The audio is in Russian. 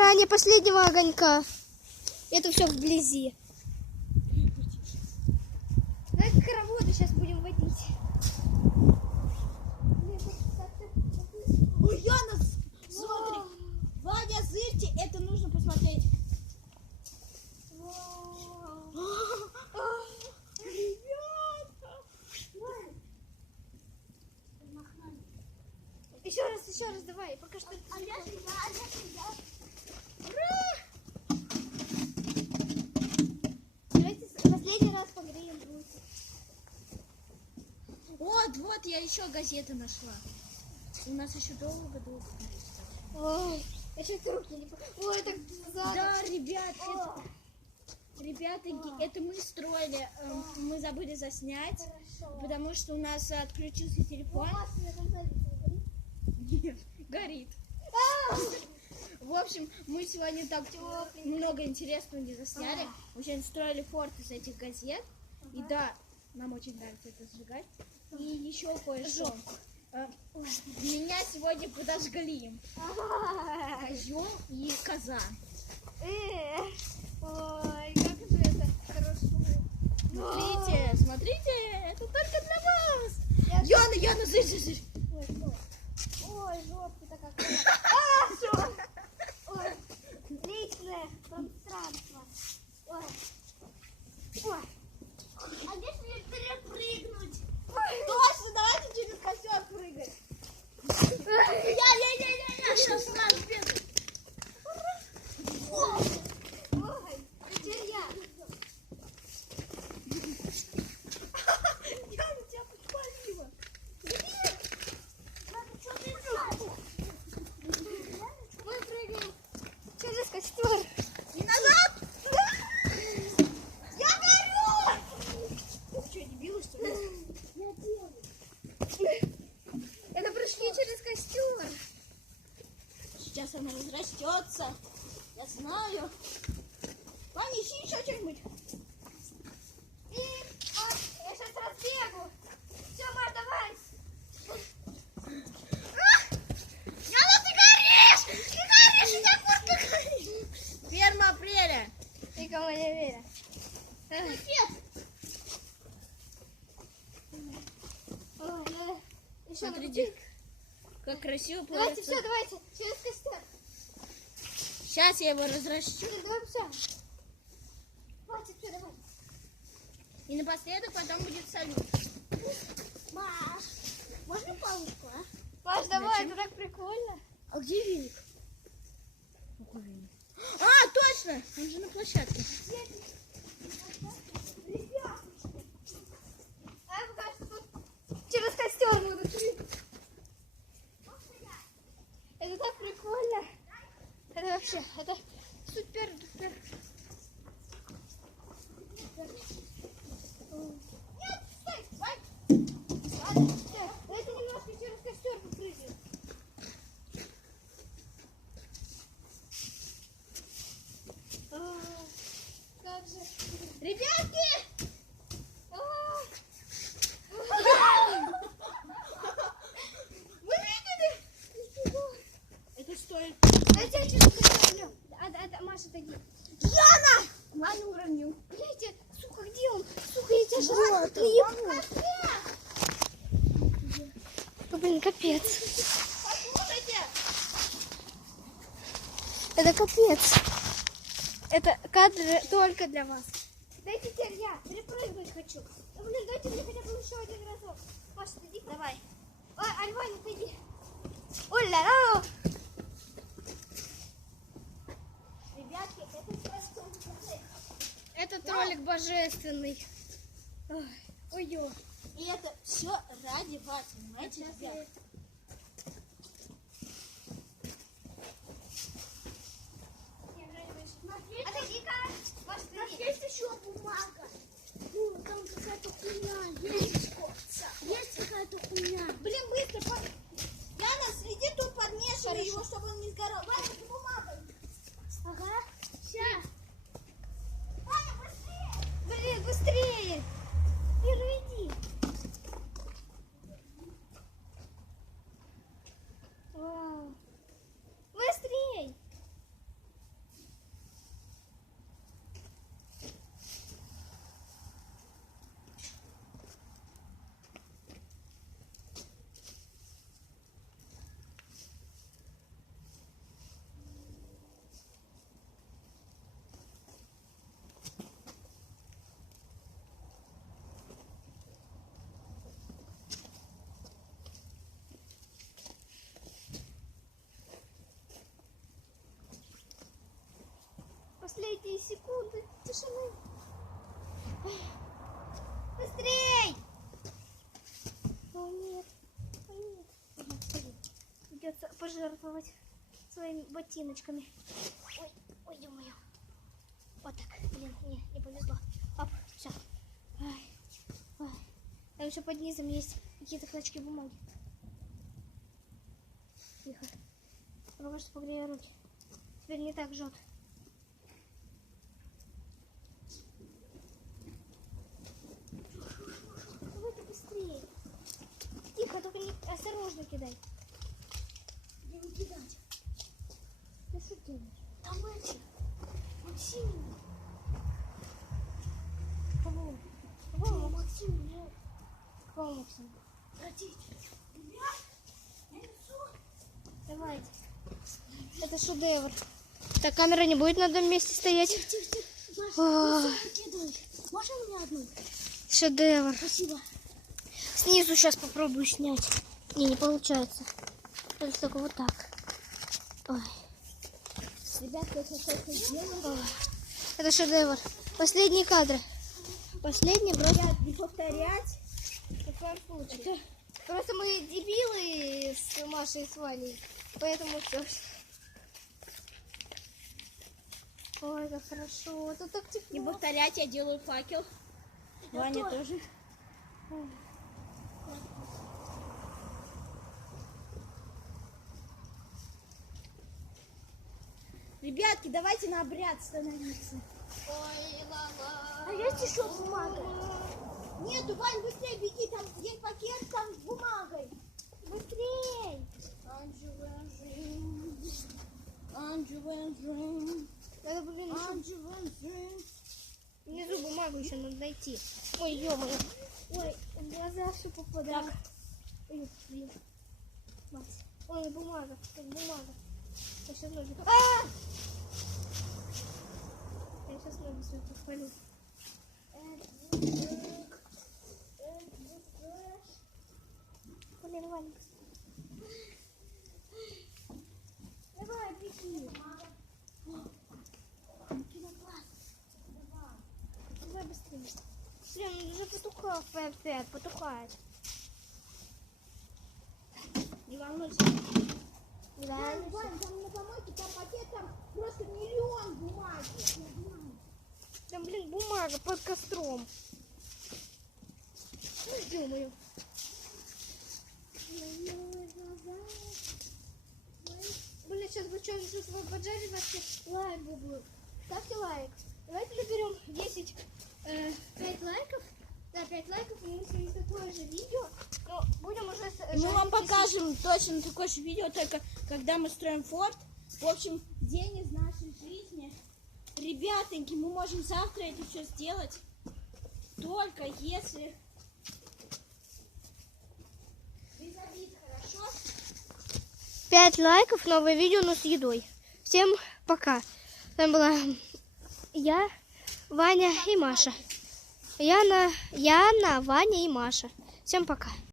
Ранее последнего огонька. Это все вблизи. Давай хороводы сейчас будем водить. Ой, Яна, смотри. Ваня Зырти, это нужно посмотреть. Еще раз, давай, пока что. Давайте последний раз погреем руки. Вот, я еще газеты нашла. У нас еще долго. Ой, я сейчас руки не... Ой, так запах. Да, ребята, это мы строили. Мы забыли заснять, Хорошо. потому что у нас отключился телефон. Нет, горит. В общем, мы сегодня так много интересного не засняли. Мы сегодня строили форт из этих газет. И да, нам очень нравится это сжигать. И еще кое-что. Меня сегодня подожгли. Козел и коза. Ой, как же это хорошо. Смотрите, это только для вас. Яна, зырь. Ой, жопка-то какая. Ой, личное пространство. Ой. А где мне перепрыгнуть? Точно, давайте через костер прыгать. Я сейчас наш бедный. Ой, теперь я. Яна, тебя подпалила. Мы прыгаем через костер. И назад. Я горю. Ты что, дебила, что ли? Я делаю. Это прыжки через костер. Сейчас она разрастется. Я знаю. Ваня, ищи еще что-нибудь. И я сейчас разбегу. Все, Маш, давай. Яна, ты горишь! У тебя куртка горит! 1 апреля. Никому не верю. Еще Смотрите, как красиво Давайте, плавится. все, давайте. Через костер. Сейчас я его разращу. Давай, все. Хватит, все, давай. И напоследок потом будет салют. Маш, Можно палочку, а? Маш, давай, Зачем? это так прикольно. А где веник? Какой веник? А, точно! Он же на площадке. А я пока что тут через костер буду прыгать. Это так прикольно. Это вообще, это супер. Нет, стой, стой. Ладно, все, давайте немножко через костер попрыгаем. Как же. Ребятки! Вы видели? Это стоит. Дайте я через костер. Маша, отойди. Яна! Ваня уронил. Блядь, сука, где он? Сука, я тебя жрать приебу. Блин, капец. Послушайте! Это капец. Это кадры только для вас. Дайте теперь я перепрыгнуть хочу. Ну, блин, дайте мне хотя бы еще один разок. Маша, иди. Давай. Ой, Альваня, иди. Оля, Ребятки, это просто... этот ролик божественный. Ой-ой. И это все ради вас, понимаете, ребят? Отойди-ка. Маша, иди. Есть еще бумага. Ну, там какая-то хуйня есть. Есть какая-то хуйня. Блин, быстро. Яна, следи, тут подмешивай его, чтобы он не сгорал. Ваня, это бумага. Ага. Сейчас. Ваня, быстрее. Блин, быстрее. Иди. Последние секунды тишины. Быстрей! О нет, о нет. Ага, подожди. Придется пожертвовать своими ботиночками. Ой, ой, ё-моё. Вот так. Блин, не повезло. Оп, все. Там еще под низом есть какие-то клочки бумаги. Тихо. Я пока что погрею руки. Теперь не так жжет. Давай-ка быстрее. Тихо, только не осторожно кидай. Я не кидать. Ты что делаешь? Там эти. Максим. Кого? Кого? Максим. Нет. Кого, Максим? Родители. Давайте. Это шедевр. Так, камера не будет на одном месте стоять. Маша, кидай. Можно мне одну? Шедевр. Спасибо. Снизу сейчас попробую снять. Не получается. Только вот так. Ой. Ребятка, я сейчас это сделаю. Это шедевр. Последние кадры. Последний просто. Не повторять. Ни в коем случае. Просто мы дебилы с Машей и с Ваней. Поэтому все. Ой, как хорошо. Тут так тепло. Не повторять, я делаю факел. Ваня тоже. Ребятки, давайте на обряд становиться. Ой, ла-ла. А есть еще бумага? Нету, Вань, быстрее беги, там есть пакет там с бумагой. Быстрей. Надо, блин, еще внизу бумагу еще надо найти. Ой, ё-моё. Ой, в глаза все попадает. Так. Ой, блин. Мать. Ой, бумага. Как бумага. Я сейчас ноги... Я сейчас ноги свои подпалю. Блин, Ваня. Давай, беги. Давай быстрее. Блин, он уже потухал опять, потухает. Не волнуйся. Да, Вань, там на помойке, там пакет, там просто миллион бумаги. там, блин, бумага под костром. Ой, ё-моё. Блин, сейчас бы что-нибудь поджарить, вообще лайк бы был. Ставьте лайк. Давайте наберем 5 лайков. Да, 5 лайков, и мы снимем такое же видео. Но будем уже... Мы вам покажем точно такое же видео, только когда мы строим форт. В общем, день из нашей жизни. Ребятоньки, мы можем завтра это все сделать. Только если... Без обид, хорошо? 5 лайков, новое видео, но с едой. Всем пока. С вами была я, Ваня и Маша. Яна, Ваня и Маша. Всем пока.